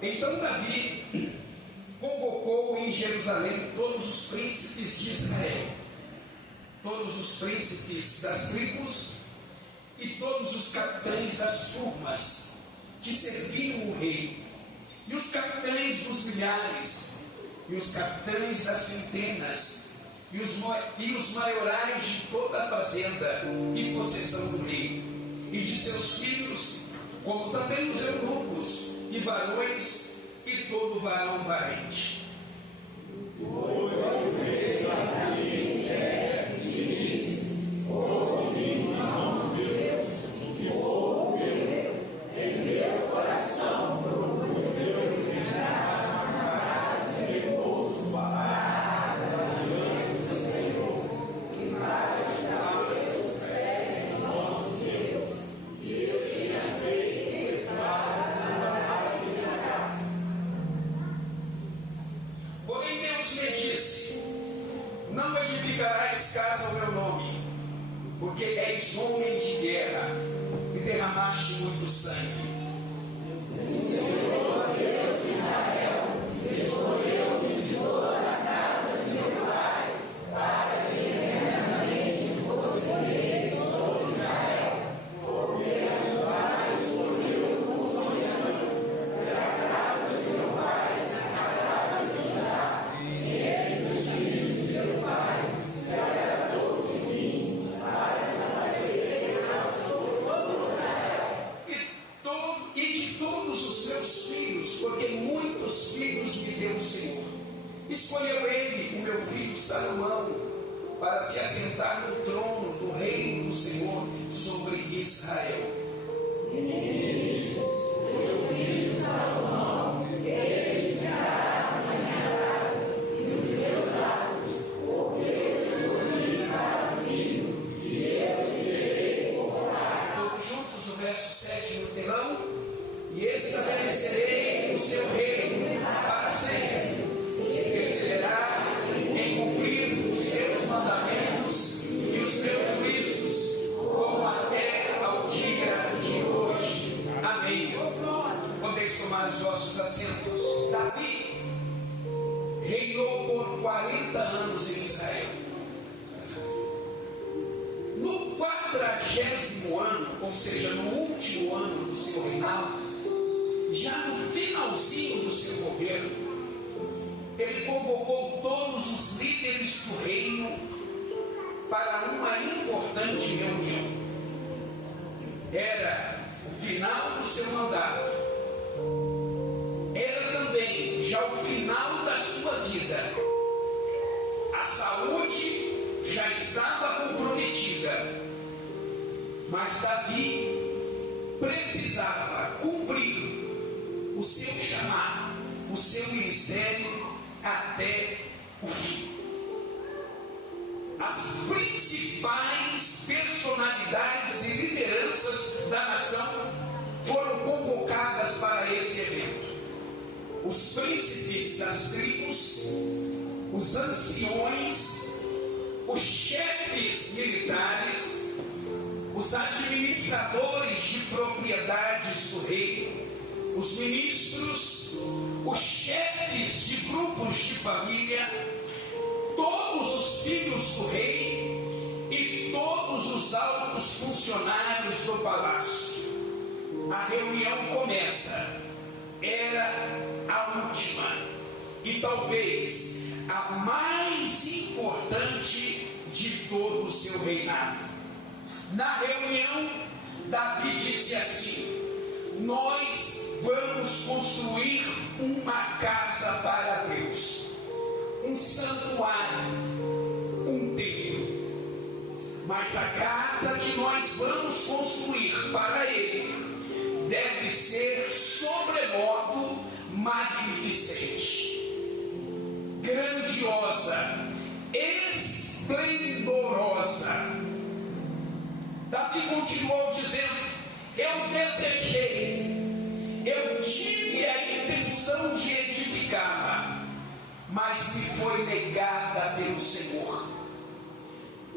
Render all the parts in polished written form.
Então Davi convocou em Jerusalém todos os príncipes de Israel, todos os príncipes das tribos e todos os capitães das turmas que serviam o rei, e os capitães dos milhares, e os capitães das centenas, e os maiorais de toda a fazenda e possessão do rei, e de seus filhos, como também os eunucos e varões, e todo varão parente. Porém Deus me disse: não edificarás casa ao meu nome, porque és homem de guerra e derramaste muito sangue. Porque muitos filhos me deu o Senhor. Escolheu ele, o meu filho Salomão, para se assentar no trono do reino do Senhor sobre Israel. E me disse: meu filho Salomão, ele ficará na minha casa e nos meus atos, porque eu escolhi para filho, e eu serei como pai. Todos juntos, o verso 7 no telão. E estabelecerei o seu reino para sempre, e perseverará em cumprir os meus mandamentos e os meus juízos, como até ao dia de hoje. Amém. Podeis tomar os vossos assentos. Davi reinou por 40 anos em Israel. No 40º ano, ou seja, no último ano do seu reinado, já no finalzinho do seu governo, ele convocou todos os líderes do reino para uma importante reunião. Era o final do seu mandato, era também já o final da sua vida. A saúde já estava comprometida, mas Davi precisava cumprir o seu chamado, o seu ministério até o fim. As principais personalidades e lideranças da nação foram convocadas para esse evento. Os príncipes das tribos, os anciões, os chefes militares, os administradores de propriedades do rei, os ministros, os chefes de grupos de família, todos os filhos do rei e todos os altos funcionários do palácio. A reunião começa. Era a última e talvez a mais importante de todo o seu reinado. Na reunião, Davi disse assim: nós vamos construir uma casa para Deus, um santuário, um templo. Mas a casa que nós vamos construir para Ele deve ser sobremodo magnificente, grandiosa, esplendorosa. Davi continuou dizendo: eu desejei, eu tive a intenção de edificá-la, mas me foi negada pelo Senhor.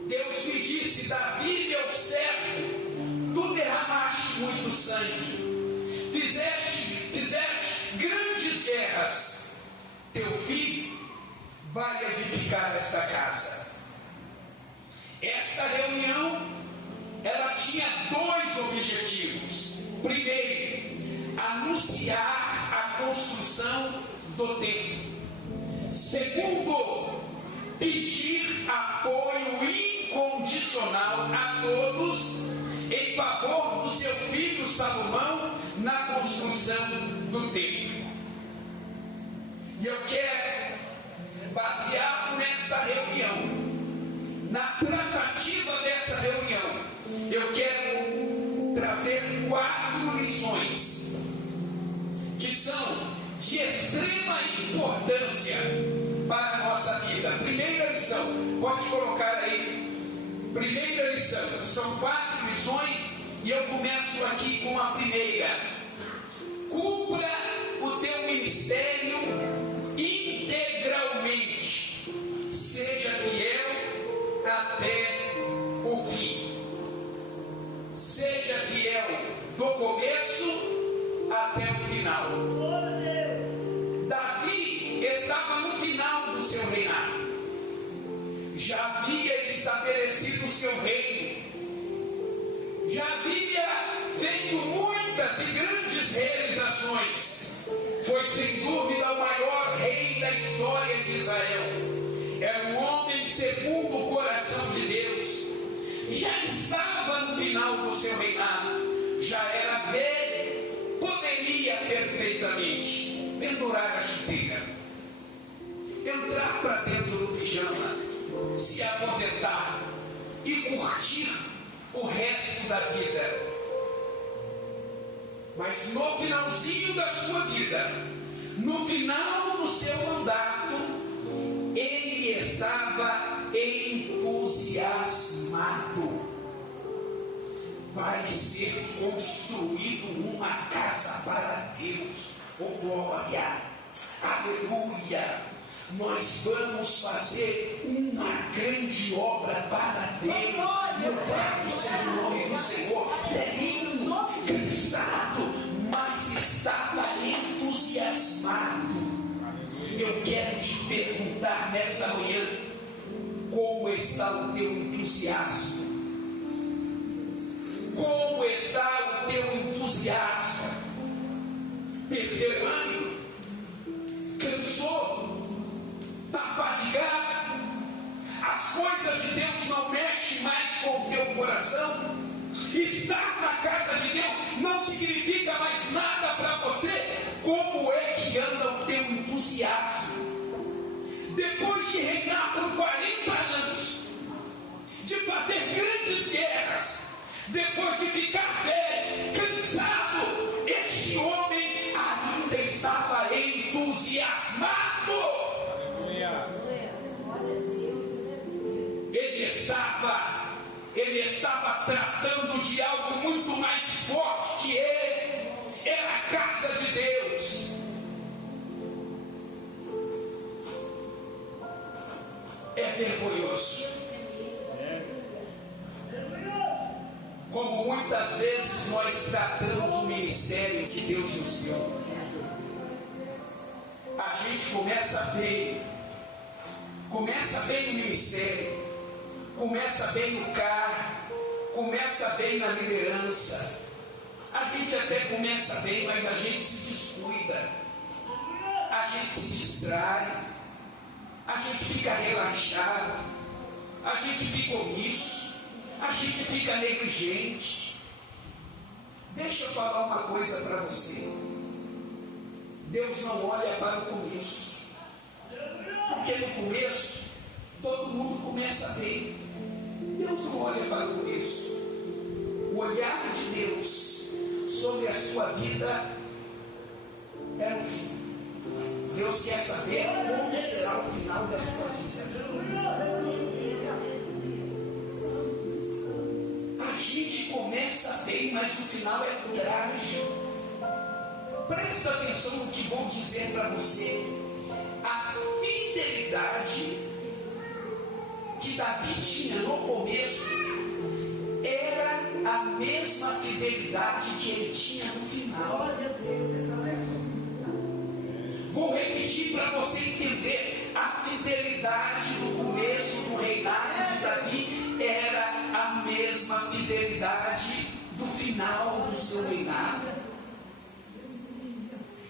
Deus me disse: Davi, meu servo, tu derramaste muito sangue, fizeste grande teu filho vai edificar esta casa. Essa reunião, ela tinha dois objetivos. Primeiro, anunciar a construção do templo. Segundo, pedir apoio incondicional a todos em favor do seu filho Salomão na construção do templo. E eu quero, baseado nessa reunião, na tratativa dessa reunião, eu quero trazer 4 lições que são de extrema importância para a nossa vida. Primeira lição, pode colocar aí. Primeira lição, são 4 lições e eu começo aqui com a primeira. Cumpra o teu ministério integralmente, seja fiel até o fim. Seja fiel do começo até o final. Davi estava no final do seu reinado. Já havia estabelecido o seu reino. Já havia feito muitas e grandes realizações. Foi sem dúvida o maior rei da história de Israel. Era um homem segundo o coração de Deus. Já estava no final do seu reinado. Já era velho. Poderia perfeitamente pendurar a chuteira, entrar para dentro do pijama, se aposentar e curtir o resto da vida. Mas no finalzinho da sua vida, no final do seu mandato, ele estava entusiasmado. Vai ser construído uma casa para Deus. Oh glória, aleluia. Nós vamos fazer uma grande obra para Deus. Louvado seja o nome do Senhor. Velhinho, cansado, mas estava entusiasmado. Eu quero te perguntar nesta manhã: como está o teu entusiasmo? Como está o teu entusiasmo? Perdeu ânimo? Cansou? Está fadigado? As coisas de Deus não mexem mais com o teu coração? Estar na casa de Deus não significa mais nada para você? Como é que anda o teu entusiasmo? Depois de reinar por 40 anos, de fazer grandes guerras, depois de ficar velho, cansado, este homem ainda estava entusiasmado. Ele estava tratando de algo muito mais forte que ele. Era a casa de Deus. É vergonhoso como muitas vezes nós tratamos o ministério que Deus nos deu. A gente começa bem no ministério, começa bem no cargo, começa bem na liderança. A gente até começa bem, mas a gente se descuida, a gente se distrai, a gente fica relaxado, a gente fica omisso, a gente fica negligente. Deixa eu falar uma coisa para você. Deus não olha para o começo, porque no começo todo mundo começa bem. Deus não olha para o começo. O olhar de Deus sobre a sua vida é o fim. Deus quer saber como será o final da sua vida. A gente começa bem, mas o final é trágico. Presta atenção no que vou dizer para você. A fidelidade que Davi tinha no começo era a mesma fidelidade que ele tinha no final. Vou repetir para você entender: a fidelidade do começo do reinado de Davi era a mesma fidelidade do final do seu reinado.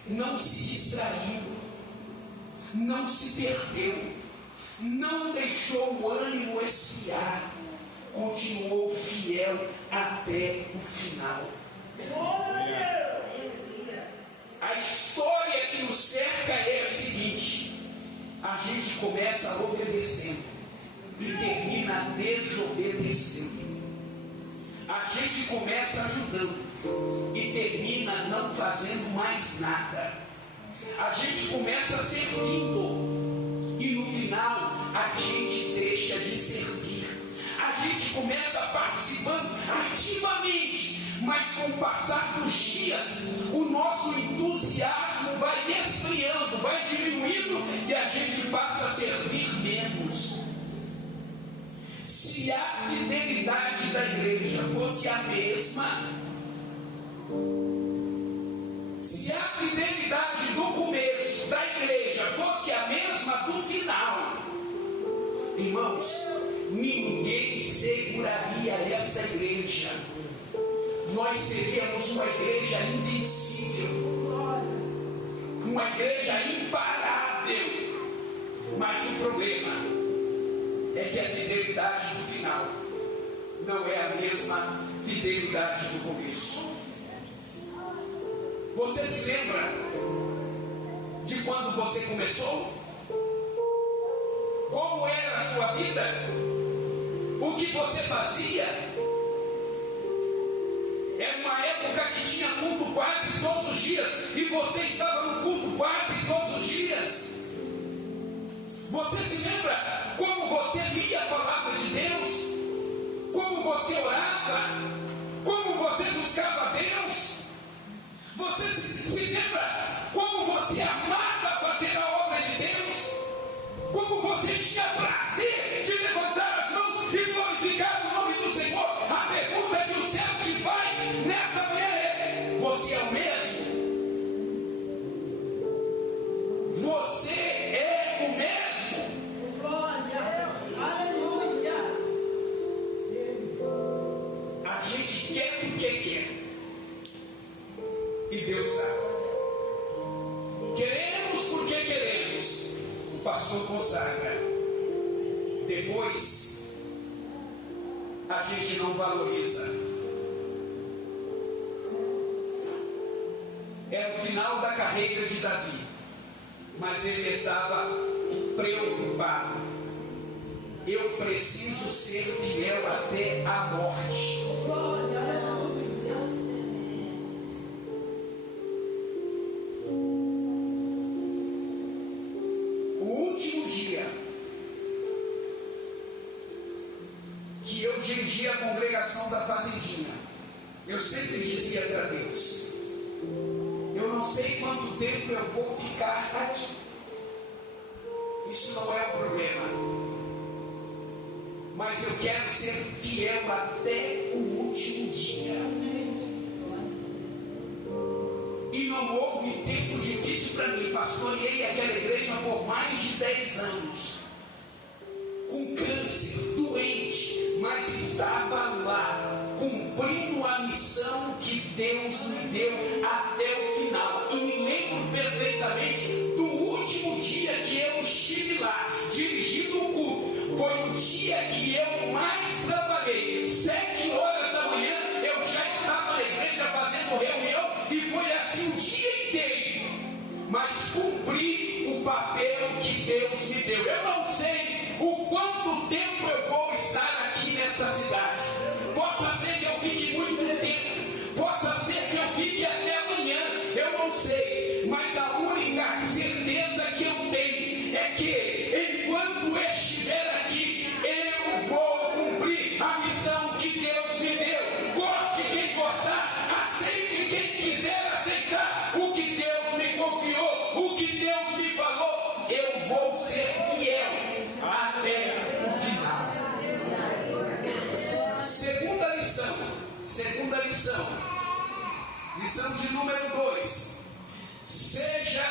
Não se distraiu, não se perdeu, não deixou o ânimo esfriar, continuou fiel até o final. A história que nos cerca é a seguinte: a gente começa obedecendo e termina desobedecendo. A gente começa ajudando e termina não fazendo mais nada. A gente começa servindo e no final a gente deixa de servir. A gente começa participando ativamente, mas com o passar dos dias, o nosso entusiasmo vai esfriando, vai diminuindo e a gente passa a servir menos. Se a fidelidade da igreja fosse a mesma, se a fidelidade do começo da igreja fosse a mesma do final, irmãos, ninguém seguraria esta igreja. Nós seríamos uma igreja invencível, uma igreja imparável. Mas o problema é que a fidelidade do final não é a mesma fidelidade do começo. Você se lembra de quando você começou? Como era a sua vida? O que você fazia? Era uma época que tinha culto quase todos os dias e você estava no culto quase todos os dias. Você se lembra como você lia a palavra de Deus? Como você orava? Como você buscava a Deus? Você se lembra como você amava fazer a obra de Deus? Como você tinha prazer de levantar as mãos e glorificar o nome do Senhor? A pergunta que o céu te faz nesta manhã é: você é o mesmo? Você é o mesmo? Glória, aleluia. A gente quer porque quer e Deus dá. Queremos porque queremos. O pastor consagra. Depois a gente não valoriza. Era o final da carreira de Davi, mas ele estava preocupado. Eu preciso ser fiel até a morte. O último dia que eu dirigia a congregação da Fazendinha, eu sempre dizia para Deus: eu não sei quanto tempo eu vou ficar aqui. Isso não é o problema. Mas eu quero ser fiel até o último dia. E não houve tempo difícil para mim. Pastoreei aquela igreja por mais de 10 anos. Com câncer, doente, mas estava lá, cumprindo a missão que Deus me deu até o final. E me lembro perfeitamente do último dia que eu estive lá, dirigindo o culto. Foi o dia que eu mais trabalhei. 7 horas da manhã eu já estava na igreja fazendo reunião e foi assim o dia inteiro. Mas cumpri o papel que Deus me deu. Eu não sei o quanto tempo eu vou estar aqui nesta cidade. Possa ser que eu fique muito tempo, possa ser que eu fique até amanhã, eu não sei. Mas a única certeza que eu tenho é que enquanto eu estiver aqui, eu vou cumprir a missão que Deus me deu. Goste quem gostar, aceite quem quiser aceitar o que Deus me confiou, o que Deus me falou. Eu vou ser fiel até o final. Segunda lição de número 2: seja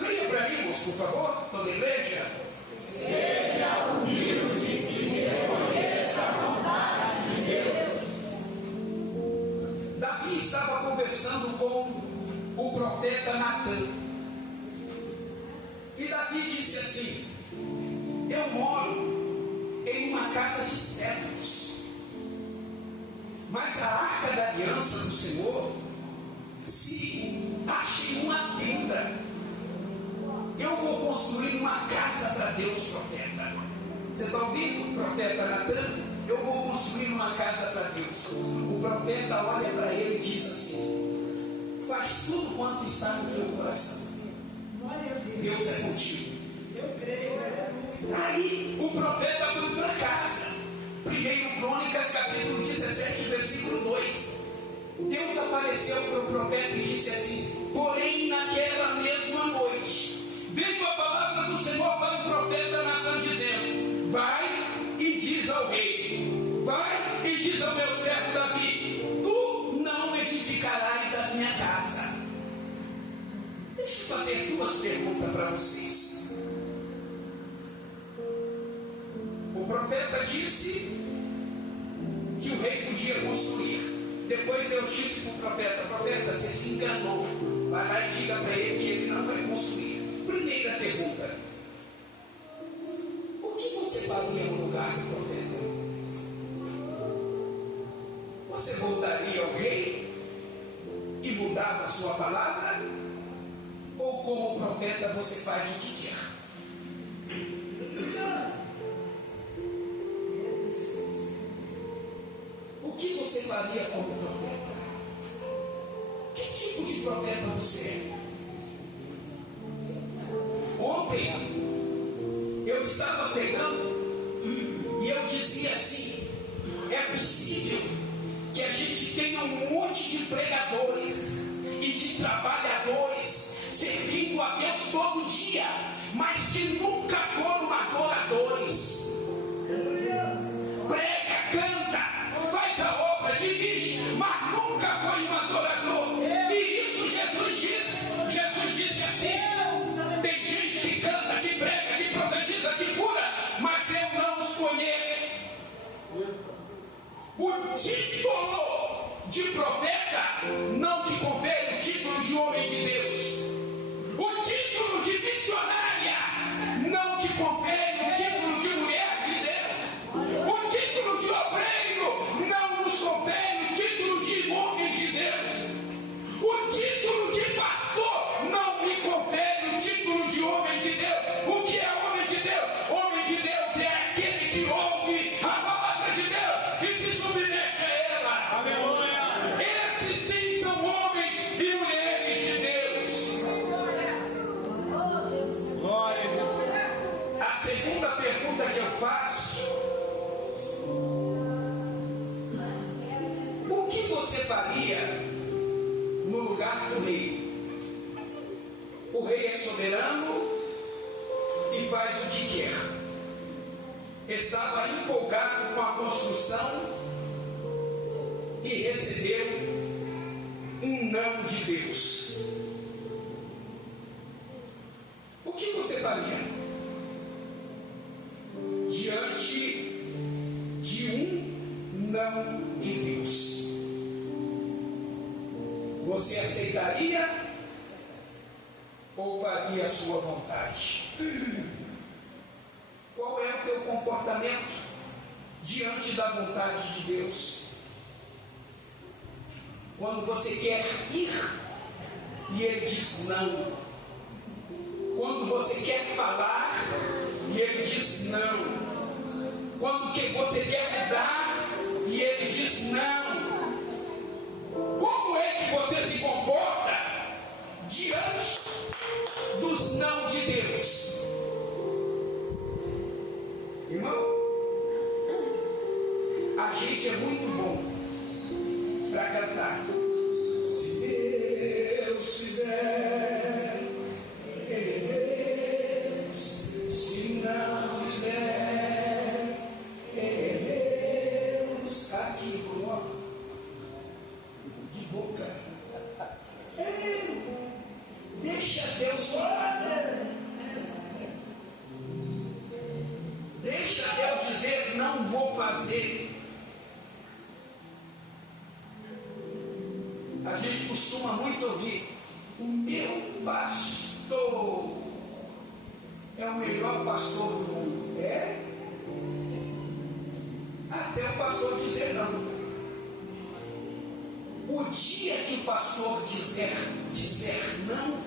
Leia para mim, por favor, toda a igreja. Seja humilde e reconheça a vontade de Deus. Davi estava conversando com o profeta Natã. E Davi disse assim: eu moro em uma casa de cedros, mas a arca da aliança do Senhor se acha em uma tenda. Eu vou construir uma casa para Deus, profeta. Você está ouvindo, profeta Natã? Eu vou construir uma casa para Deus. O profeta olha para ele e diz assim: faz tudo quanto está no teu coração. Deus é contigo. Eu creio. Aí o profeta foi para casa. 1 Crônicas capítulo 17, versículo 2. Deus apareceu para o profeta e disse assim: porém naquela mesma noite veio a palavra do Senhor para o profeta Natã, dizendo: vai e diz ao rei, vai e diz ao meu servo Davi: tu não edificarás a minha casa. Deixa eu fazer duas perguntas para vocês. O profeta disse que o rei podia construir. Depois Deus disse para o profeta: profeta, você se enganou. Vai lá e diga para ele que ele não vai construir. Primeira pergunta: o que você faria no lugar do profeta? Você voltaria ao rei e mudava a sua palavra? Ou como profeta você faz o que quer? O que você faria como profeta? Que tipo de profeta você é? Ontem eu estava pregando e eu dizia assim: é possível que a gente tenha um monte de pregadores e de trabalhadores servindo a Deus todo dia, mas que nunca foram adoradores. Prega, canta, faz a obra, dirige, mas nunca foi um adorador. E isso Jesus disse. Jesus disse assim: tem gente que canta, que prega, que profetiza, que cura, mas eu não os conheço. O título de profeta não te confere o título de homem de Deus. O título de missionária não te confere o título de mulher de Deus. O título de obreiro não nos confere o título de homem de Deus. O título de pastor não me confere o título de homem de Deus. O que é homem de Deus? Homem de Deus é aquele que ouve a palavra de Deus e se submete a ela. Aleluia! Esses sim são homens e mulheres de Deus. Glória a Jesus. A segunda pergunta que eu faço: o que você faria no lugar do rei? O rei é soberano e faz o que quer. Estava empolgado com a construção e recebeu um não de Deus. O que você faria diante de um não de Deus? Você aceitaria ou faria a sua vontade? Qual é o teu comportamento diante da vontade de Deus? Quando você quer ir e Ele diz não. Quando você quer falar e Ele diz não. Quando você quer mudar e Ele diz não. Como é que você se comporta diante dos não de Deus? Irmão, a gente é muito bom para cantar. Se Deus fizer, é Deus. Se não fizer, é Deus. Aqui, coloca. A gente costuma muito ouvir: o meu pastor é o melhor pastor do mundo. É? Até o pastor dizer não. O dia que o pastor disser não,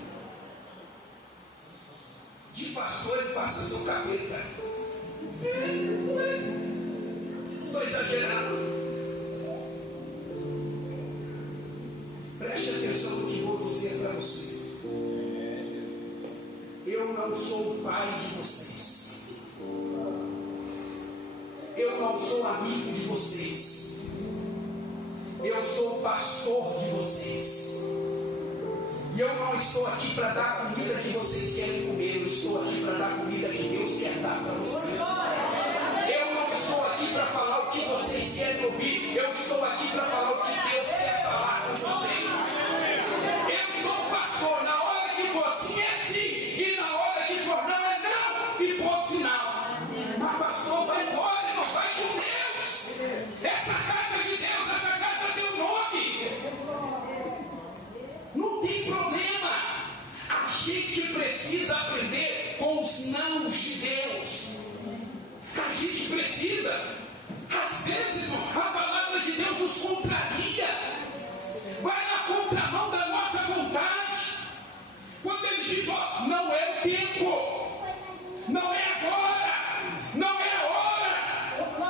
de pastor ele passa seu capeta. Estou exagerando. Preste atenção no que vou dizer para você. Eu não sou o pai de vocês. Eu não sou amigo de vocês. Eu sou o pastor de vocês. E eu não estou aqui para dar a comida que vocês querem comer. Eu estou aqui para dar a comida que Deus quer dar para vocês. Eu não estou aqui para falar o que vocês querem ouvir. Eu estou aqui para falar o que Deus quer falar com vocês. Eu sou o pastor. Na hora que for sim é sim, e na hora que for não é não, e ponto final. Mas pastor, vai embora, não vai com Deus. Essa casa de Deus, essa casa tem um nome. Não tem problema. A gente precisa aprender com os nãos de Deus. A gente precisa. Às vezes a palavra de Deus nos contraria. Vai na contramão da nossa vontade. Quando ele diz, ó, não é o tempo, não é agora, não é a hora,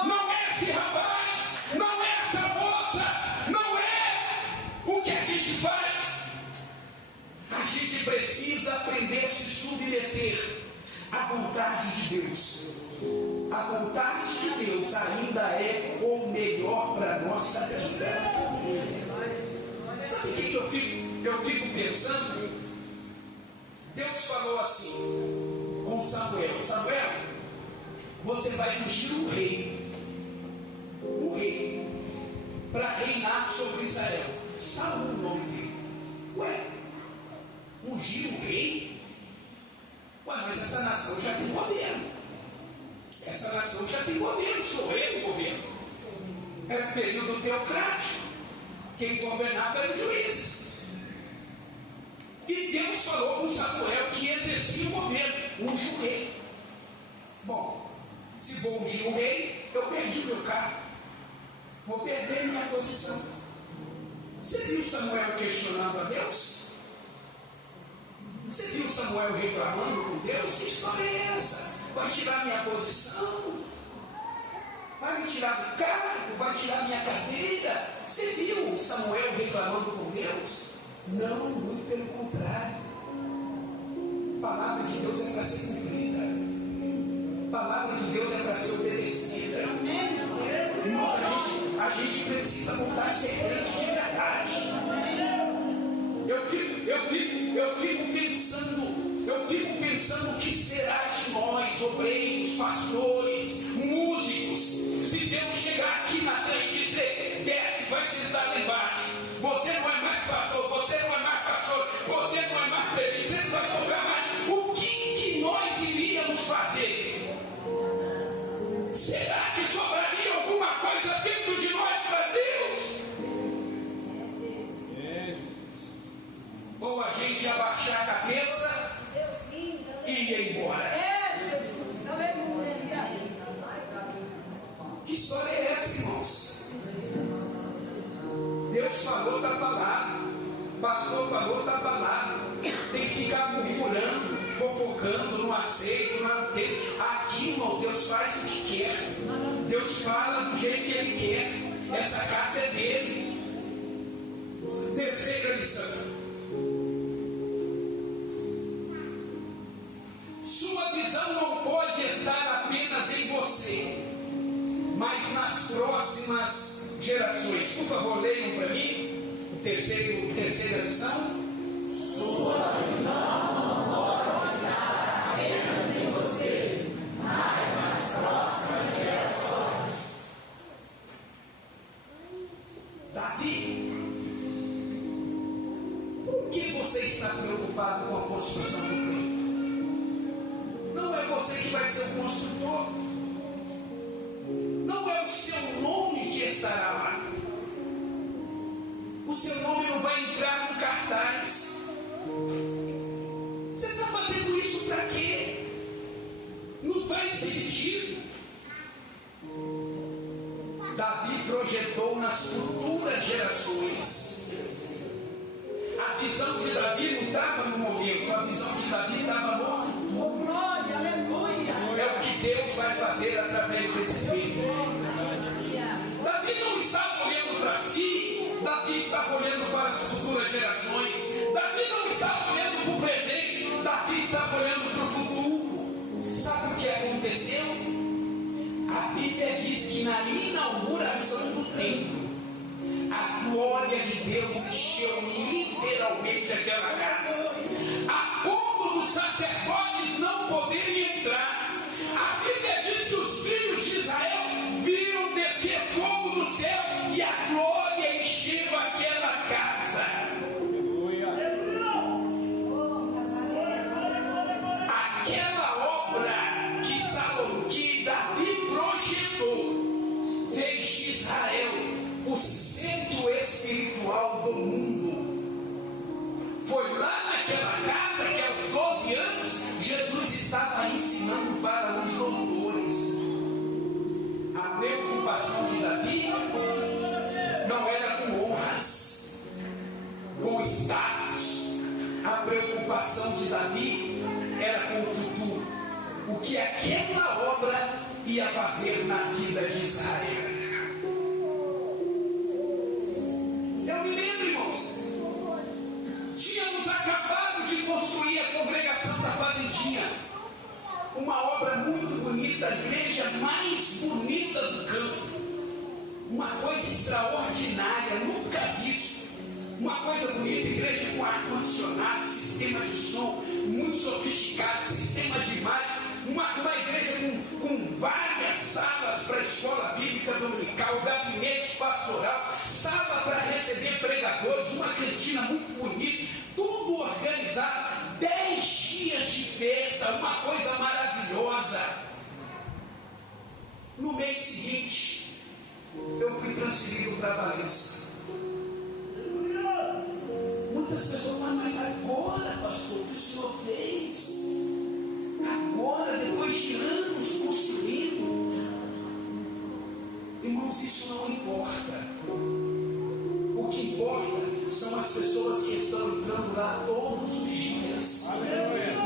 não é esse rapaz, não é essa moça, não é o que a gente faz. A gente precisa aprender a se submeter à vontade de Deus. A vontade de Deus ainda é o melhor para a nossa vida. Sabe o que eu fico pensando? Deus falou assim com Samuel: Samuel, você vai ungir um rei, para reinar sobre Israel. Saul o nome dele. Ué, ungir um rei? Ué, mas essa nação já tem governo. Essa nação já tem governo, sou eu o governo. Era um período teocrático. Quem governava eram os juízes. E Deus falou com Samuel que exercia o governo, ungiu o rei. Bom, se vou ungir o rei, eu perdi o meu cargo. Vou perder minha posição. Você viu Samuel questionando a Deus? Você viu Samuel reclamando com Deus? Que história é essa? Vai tirar minha posição? Vai me tirar do cargo? Vai tirar minha cadeira? Você viu Samuel reclamando com Deus? Não, muito pelo contrário. A palavra de Deus é para ser cumprida. A palavra de Deus é para ser obedecida. Irmãos, a gente precisa voltar a ser crente de verdade. Eu fico pensando o que será de nós, obreiros, pastores, músicos, se Deus chegar aqui na terra e dizer: desce, vai sentar lá embaixo. Você não é mais pastor, você não é mais pastor, você não é mais presbítero, você não vai tocar mais. O que nós iríamos fazer? Será que sobraria alguma coisa dentro de nós para Deus? Ou a gente abaixar a cabeça e ir embora? Jesus, aleluia. Que história é essa, irmãos? Deus falou, está falado. Pastor falou, está falado. Tem que ficar murmurando, fofocando, não aceito, não tem. Aqui, irmãos, Deus faz o que quer. Deus fala do jeito que Ele quer. Essa casa é dele. Terceira lição. Sua visão não pode estar apenas em você, mas nas próximas gerações. Por favor, leiam para mim terceira lição. Sua visão não pode estar apenas em você, mas nas próximas gerações. Davi, por que você está preocupado com a construção do templo? Não é você que vai ser o construtor. Não é o seu nome que estará lá. O seu nome não vai sido dito. Davi projetou nas futuras gerações. A visão de Davi não estava no momento, a visão de Davi estava no futuro. Oh, glória, aleluia. É o que Deus vai fazer através desse tempo. Davi não estava olhando para si, Davi estava olhando para as futuras gerações. Davi não estava olhando para o presente, Davi estava olhando para o futuro. Sabe o que aconteceu? A Bíblia diz que na inauguração do templo, a glória de Deus encheu literalmente aquela casa, a ponto dos sacerdotes não poderem entrar. A Bíblia diz que os filhos de Israel viram descer fogo do céu e a glória encheu aquela casa. Aquela obra que Davi projetou fez de Israel o centro espiritual do mundo. Foi lá naquela casa que aos 12 anos Jesus estava ensinando para os doutores. A preocupação de Davi não era com honras, com status. A preocupação de Davi era com o futuro, o que aquela obra ia fazer na vida de Israel. Eu me lembro, irmãos, tínhamos acabado de construir a congregação da Fazendinha, uma obra muito bonita, a igreja mais bonita do campo, uma coisa extraordinária, nunca visto, uma coisa bonita, igreja com ar-condicionado, sistema de som muito sofisticado, sistema de imagem, uma igreja com várias salas para a escola bíblica dominical, gabinete pastoral, sala para receber pregadores, uma cantina muito bonita, tudo organizado, 10 dias de festa, uma coisa maravilhosa. No mês seguinte, eu fui transferido para Valença. Muitas pessoas falam, mas agora, pastor, o que o senhor fez? Agora, depois de anos construindo. Irmãos, isso não importa. O que importa são as pessoas que estão entrando lá todos os dias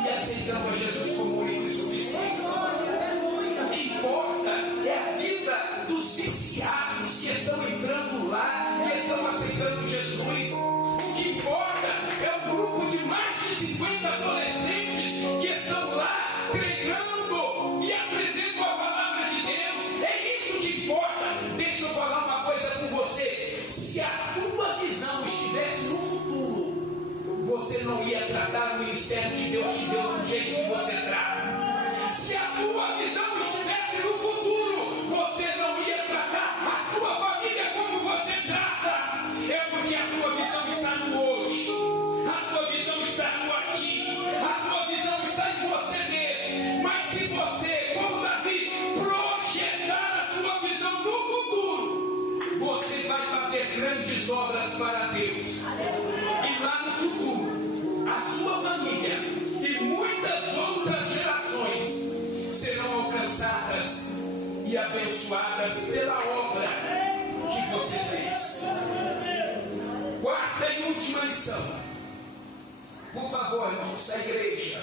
e aceitando a Jesus como único e suficiente. O que importa é a vida dos viciados que estão entrando lá e estão aceitando Jesus. O que importa é o grupo de mais de 50 adolescentes que estão lá treinando e aprendendo a palavra de Deus. É isso que importa. Deixa eu falar uma coisa com você. Se a tua visão estivesse no futuro, você não ia tratar o ministério que Deus te deu do jeito que você trata. Se a tua visão estivesse no futuro, você não ia tratar a sua família como você trata. É porque a tua visão está no hoje, a tua visão está no aqui, a tua visão está em você mesmo. Mas se você, como Davi, projetar a sua visão no futuro, você vai fazer grandes obras para Deus. E lá no futuro, a sua família e muitas outras gerações serão alcançadas e abençoadas pela obra que você fez. Quarta e última lição. Por favor, irmãos, a igreja.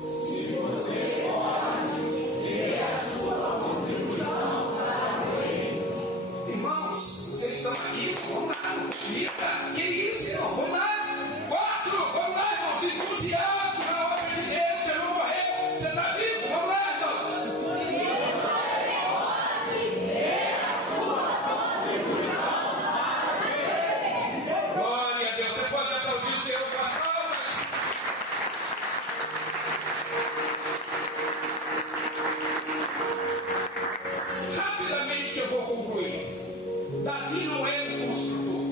Se você pode ler a sua contribuição para o reino. Irmãos, vocês estão aqui, vamos lá, vida. Que isso, irmão? Vamos lá. 4, vamos lá, irmãos, entusiasmo na obra de Deus. Você não morreu, você está vivo, vamos lá, irmãos. Se você pode ler a sua contribuição para o reino. Glória a Deus, você pode aplaudir o Senhor com as palmas. Rapidamente que eu vou concluir. Davi não era o construtor,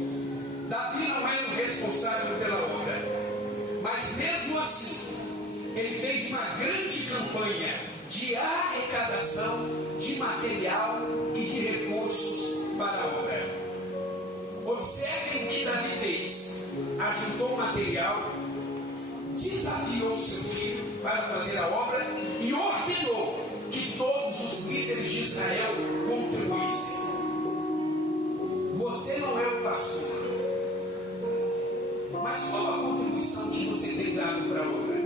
Davi não era o responsável pela obra, mas mesmo assim ele fez uma grande campanha de arrecadação de material e de recursos para a obra. Observem o que Davi fez: ajuntou material, desafiou seu filho para fazer a obra e ordenou líderes de Israel contribuíssem. Você não é o pastor, mas qual a contribuição que você tem dado para a obra?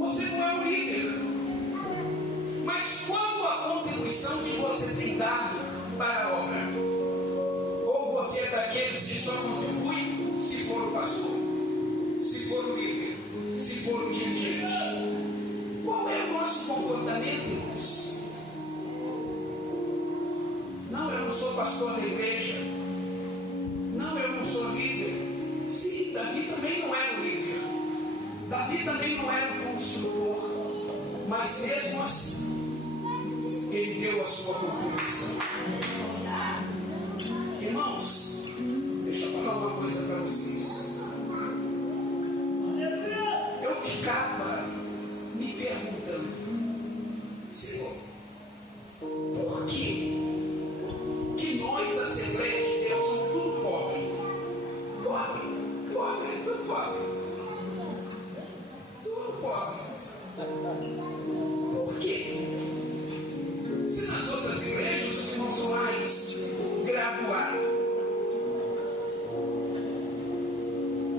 Você não é o líder, mas qual a contribuição que você tem dado para a obra? Ou você é daqueles que só contribui se for o pastor, se for o líder, se for o dirigente? Qual é o nosso comportamento, irmãos? Não, eu não sou pastor da igreja. Não, eu não sou líder. Sim, Davi também não era o líder. Davi também não era o construtor. Mas mesmo assim, ele deu a sua contribuição. Irmãos, deixa eu falar uma coisa para vocês. Eu ficava me perguntando, Senhor, por que nós, Assembleia de Deus, somos tudo pobre? Tudo pobre. Por quê? Se nas outras igrejas os irmãos são mais graduados.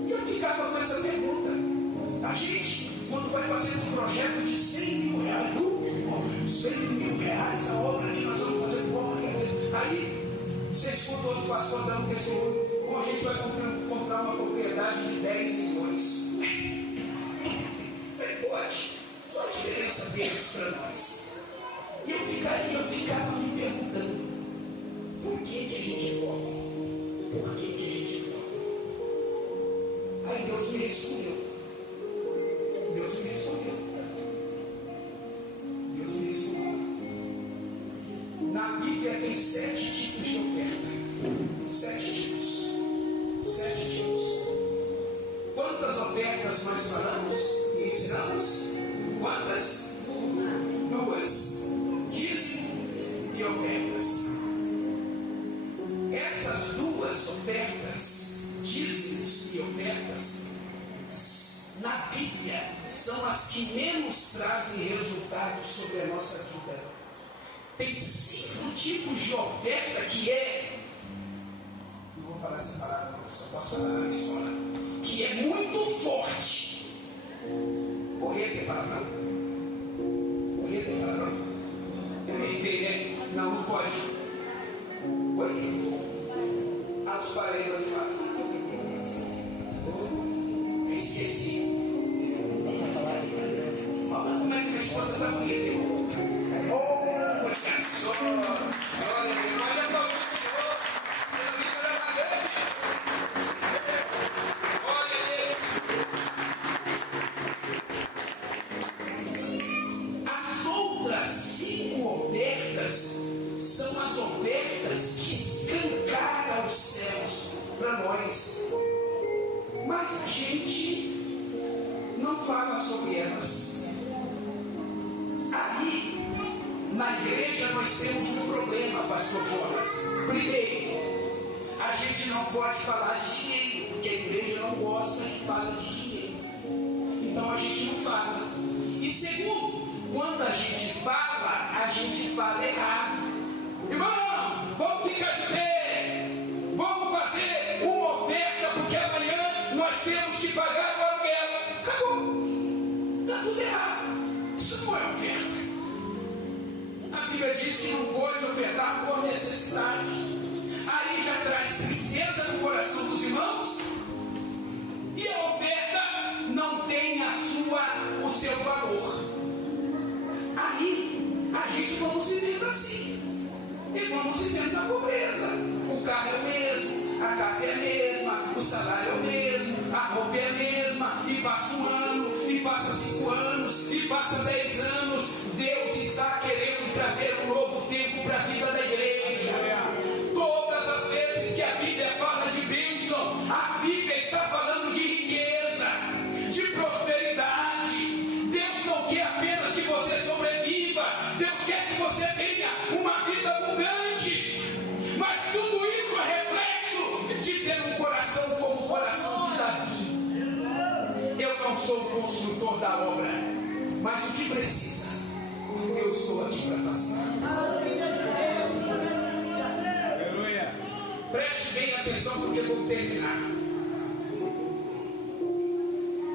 E eu ficava com essa pergunta. A gente, quando vai fazer um projeto de 100 mil reais, 100 mil reais, a obra que nós vamos fazer, aí você escuta outro pastor dando testemunho, como a gente vai comprar uma propriedade de 10 milhões. Qual a diferença deles para nós? E eu ficava me perguntando, por que a gente é pobre? Por que a gente é pobre? Aí Deus me respondeu. Na Bíblia tem 7 tipos de oferta. 7 tipos. Quantas ofertas nós falamos e ensinamos? Quantas? 2. Dízimo e ofertas. Essas 2 ofertas, dízimos e ofertas, na Bíblia são as que menos trazem resultados sobre a nossa vida. Tem 5 tipos de oferta que não vou falar essa palavra, só posso falar na escola, que é muito forte. Correr tem palavrão? Eu entrei, né? Não pode. Oi? Os parentes falam. Eu esqueci. Como é que minha esposa está bonita? As outras 5 ofertas são as ofertas que escancaram os céus para nós, mas a gente não fala sobre elas. Aí, na igreja nós temos um problema, pastor Jonas. Primeiro, a gente não pode falar de dinheiro, porque a igreja não gosta de falar de dinheiro. Então a gente não fala. E segundo, quando a gente fala errado. Irmão, vamos ficar de pé. Vamos fazer uma oferta, porque amanhã nós temos que pagar o aluguel. Acabou. Está tudo errado. Isso não é oferta. A Bíblia diz que não pode ofertar por necessidade. Aí já traz tristeza no coração dos irmãos. E a oferta não tem o seu valor. Aí a gente vamos vivendo assim. E vamos vivendo na pobreza. O carro é o mesmo, a casa é a mesma, o salário é o mesmo, a roupa é a mesma. E passa 1 ano, e passa 5 anos, e passa 10 anos. Deus está querendo trazer um novo tempo para a vida da igreja. Todas as vezes que a Bíblia fala de bênção, a Bíblia está falando de riqueza, de prosperidade. Deus não quer apenas que você sobreviva, Deus quer que você tenha uma vida abundante. Mas tudo isso é reflexo de ter um coração como o coração de Davi. Eu não sou o construtor da obra, mas o que precisa? sobre a pastora. Aleluia. Preste bem atenção porque eu vou terminar.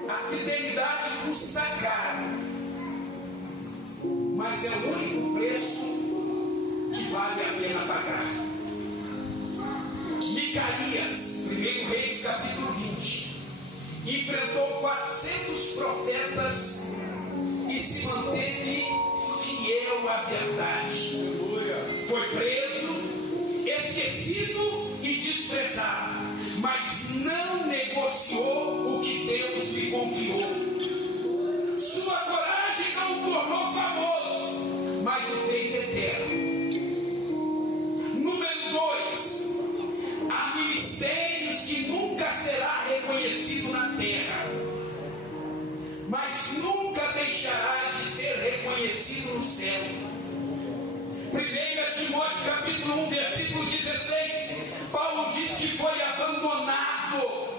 A fidelidade custa caro, mas é o único preço que vale a pena pagar. Micaias, 1 Reis capítulo 20, enfrentou 400 profetas e se manteve fiel à verdade. Foi preso, esquecido e desprezado, mas não negociou o que Deus lhe confiou. Sua coragem não o tornou famoso, mas o fez eterno. Número 2, há ministérios que nunca será reconhecido na terra, mas nunca deixará de ser reconhecido no céu. 1 Timóteo capítulo 1, versículo 16, Paulo diz que foi abandonado,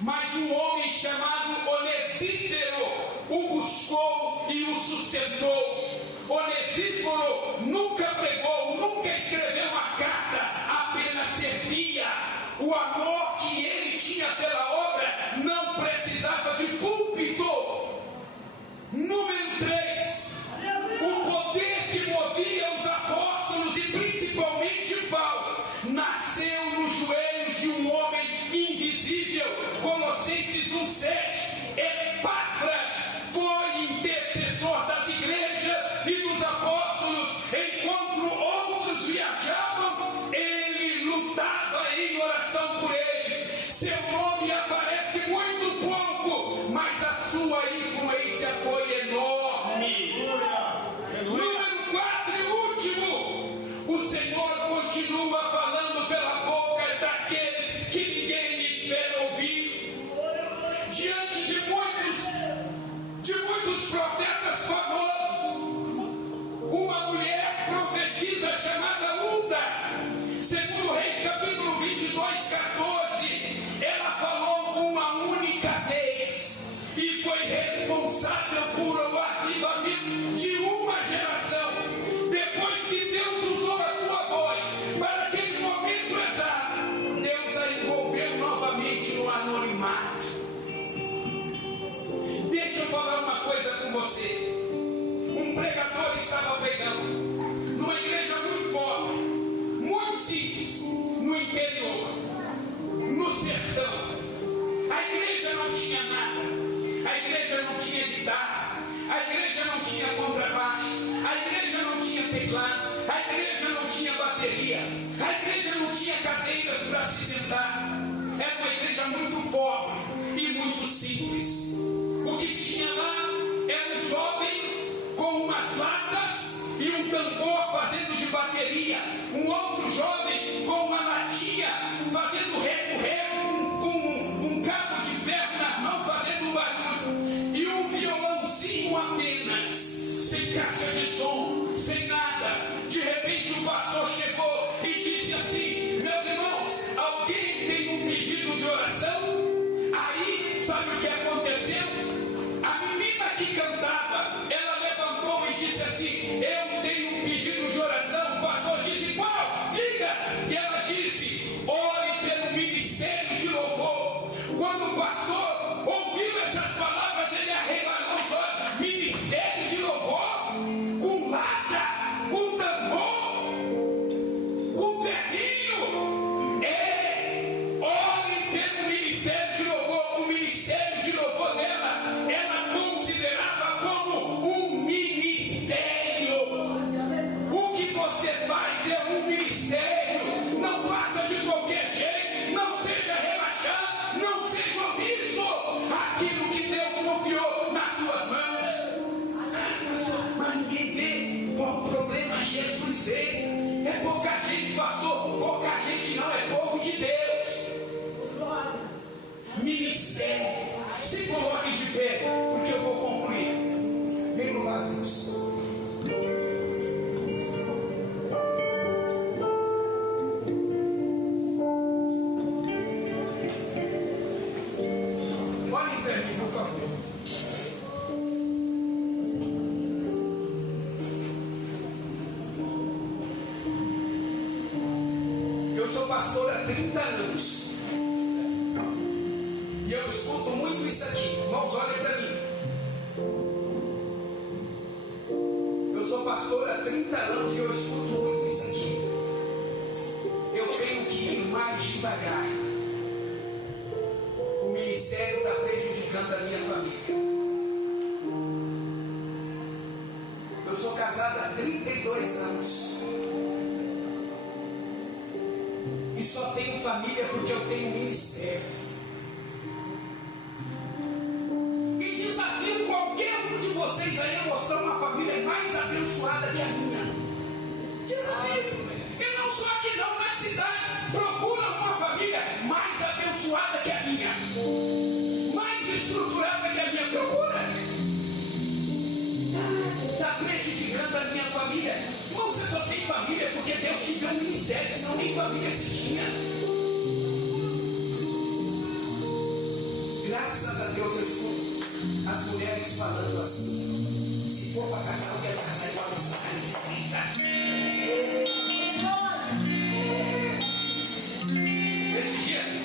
mas um homem chamado Onesífero o buscou e o sustentou. Onesífero nunca pregou, nunca escreveu uma carta, apenas servia. O amor que ele tinha pela obra não precisava de púlpito. Número 3, o poder que movia os apóstolos e principalmente Paulo nasceu nos joelhos de um homem invisível. Colossenses 1:7. Epáfras foi intercessor das igrejas e dos apóstolos. Enquanto outros viajavam, ele lutava em oração por eles. Seu nome aparece muito pouco, mas a sua influência foi enorme. Número 4 e último, o Senhor continua falando pela boca daqueles que ninguém espera ouvir. Diante de muitos profetas famosos, uma mulher profetiza chamada Uda, segundo Reis capítulo 22:14, ela falou uma única vez e foi responsável por o avivamento de uma geração. Depois que Deus usou a sua voz para aquele momento exato, Deus a envolveu novamente no anonimato. Deixa eu falar uma coisa com você. Um pregador estava pregando numa igreja muito pobre, muito simples, no interior, no sertão. A igreja não tinha nada, a igreja não tinha guitarra, a igreja não tinha contrabaixo, a igreja não tinha teclado, a igreja não tinha bateria, a igreja não tinha cadeiras para se sentar. Era uma igreja muito pobre e muito simples. O que tinha lá era um jovem com umas latas e um tambor fazendo de bateria, um outro jovem com uma latinha fazendo reco-reco, com um cabo de ferro na mão fazendo barulho, e um violãozinho apenas, sem caixa de som, sem nada. De repente o pastor chegou e disse assim: meus irmãos, alguém tem um pedido de oração? Aí, sabe o que aconteceu? A menina que cantava, ela levantou e disse assim: eu tenho um pedido de oração. O pastor disse: qual? Diga! E ela disse: ore pelo ministério de louvor. Quando o pastor ouviu essas palavras, ele arregalou os olhos. Ministério de louvor? Com lata, com tambor, com ferrinho? Ore pelo ministério de louvor. O ministério de louvor 30 anos. E eu escuto muito isso aqui. Irmãos, olhem para mim. Eu sou pastor há 30 anos e eu escuto muito isso aqui. Eu tenho que ir mais devagar. O ministério está prejudicando a minha família. Eu sou casado há 32 anos. E só tenho família porque eu tenho ministério. E desafio qualquer um de vocês aí a mostrar uma família mais abençoada que a minha. Desafio. Eu não sou aqui não, na cidade. Procura uma família mais abençoada que a minha. Mais estruturada que a minha. Procura. Está prejudicando a minha família. Irmão, você só tem família porque Deus te deu um ministério, senão nem família se tinha. Graças a Deus eu escuto as mulheres falando assim: se for para casar, eu quero casar igual a sua carismática.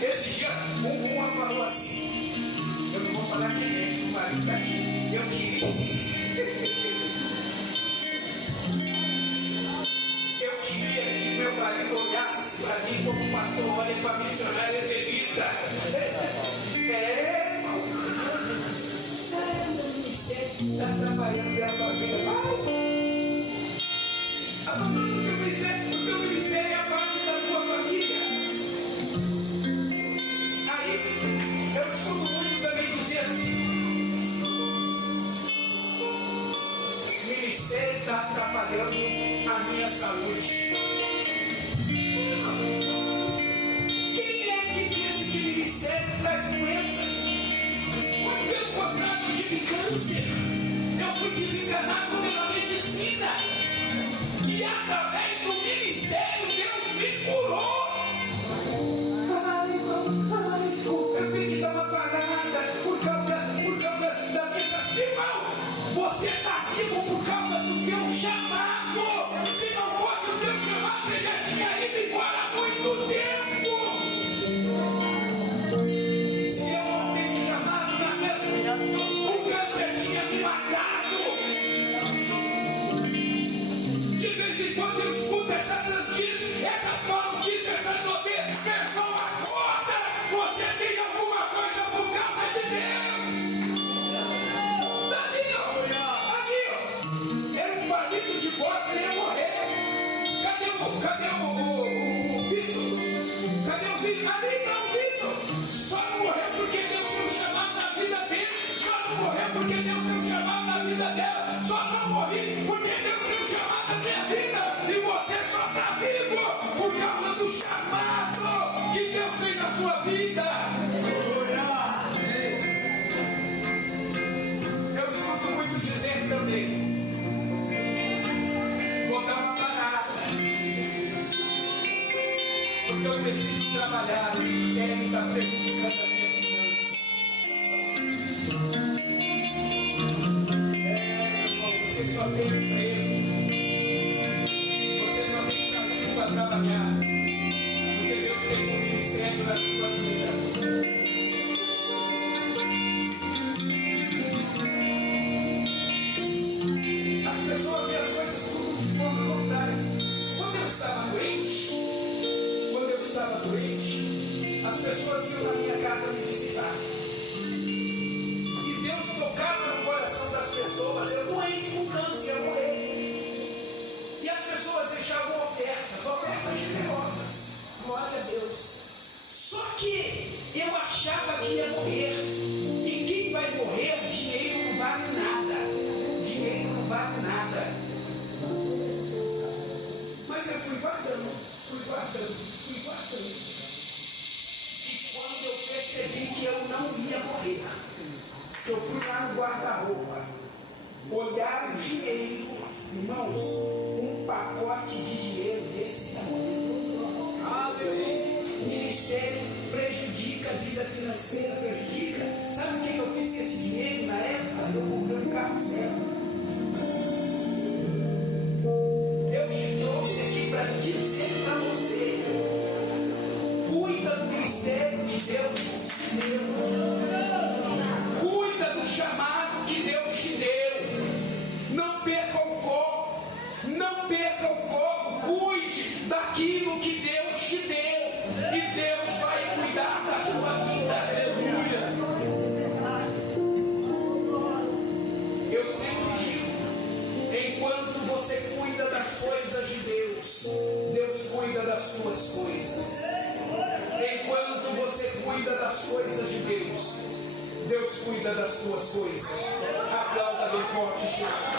Esse dia, uma falou assim: eu não vou falar quem é, o marido está aqui. Eu queria que meu marido olhasse para mim como um pastor olha para a missionária exibida. Irmão. Meu ministério está trabalhando pela família. Abandona o teu ministério é a base da tua família. Aí, eu escuto muito também dizer assim: o ministério está atrapalhando a minha saúde. Quem é que disse que ministério traz doença? Muito pelo contrário, eu tive câncer. Eu fui desenganado pela medicina. E através do ministério, Deus me curou. Eu tenho que dar uma parada por causa da minha saúde. Irmão, você está vivo por causa do teu chamado. Se não fosse o teu chamado, você já tinha ido embora há muito tempo. Se eu não tenho chamado na terra, o câncer tinha me matado. De vez em quando eu escuto essas notícias, essas maluquices, essas noteiras. Meu irmão, acorda! Você tem alguma coisa por causa de Deus. Ali, ó. Era um palito de voz que ia morrer. Cadê o Vitor? Cadê o Vitor? Ali está o Vitor. Só não morreu porque Deus tem um chamado na vida dele. Só não morreu porque Deus tem um chamado na vida dela. Só não morri porque Deus tem um chamado na minha vida. E você só está vivo por causa do chamado que Deus tem na sua vida. Eu escuto muito dizer também: vou dar uma parada, porque eu preciso trabalhar, o ministério está prejudicando a minha finança. Irmão, você só tem emprego, você só tem saúde para trabalhar, porque Deus tem um ministério na sua vida. As pessoas e as coisas tudo de forma contrária. Quando eu estava doente, as pessoas iam na minha casa me visitar. E Deus tocava no coração das pessoas. Eu doente com câncer, ia morrer. E as pessoas deixavam ofertas generosas. Glória a Deus. Só que eu achava que ia morrer. E quem vai morrer, dinheiro não vale nada. Dinheiro não vale nada. Mas eu fui guardando. E quando eu percebi que eu não ia morrer, eu fui lá no guarda-roupa, olhar o dinheiro, irmãos, um pacote de dinheiro desse tamanho. Ministério prejudica, a vida financeira prejudica. Sabe o que eu fiz com esse dinheiro na época? Eu comprei um carro zero. Eu te trouxe aqui para dizer para você: fui Deus te deu. Cuida do chamado que Deus te deu. Não perca o foco. Não perca o foco. Cuide daquilo que Deus te deu. E Deus vai cuidar da sua vida. Aleluia. Eu sempre digo, enquanto você cuida das coisas de Deus, Deus cuida das suas coisas. Enquanto você cuida das coisas de Deus, Deus cuida das suas coisas. Aplauda bem forte, Senhor.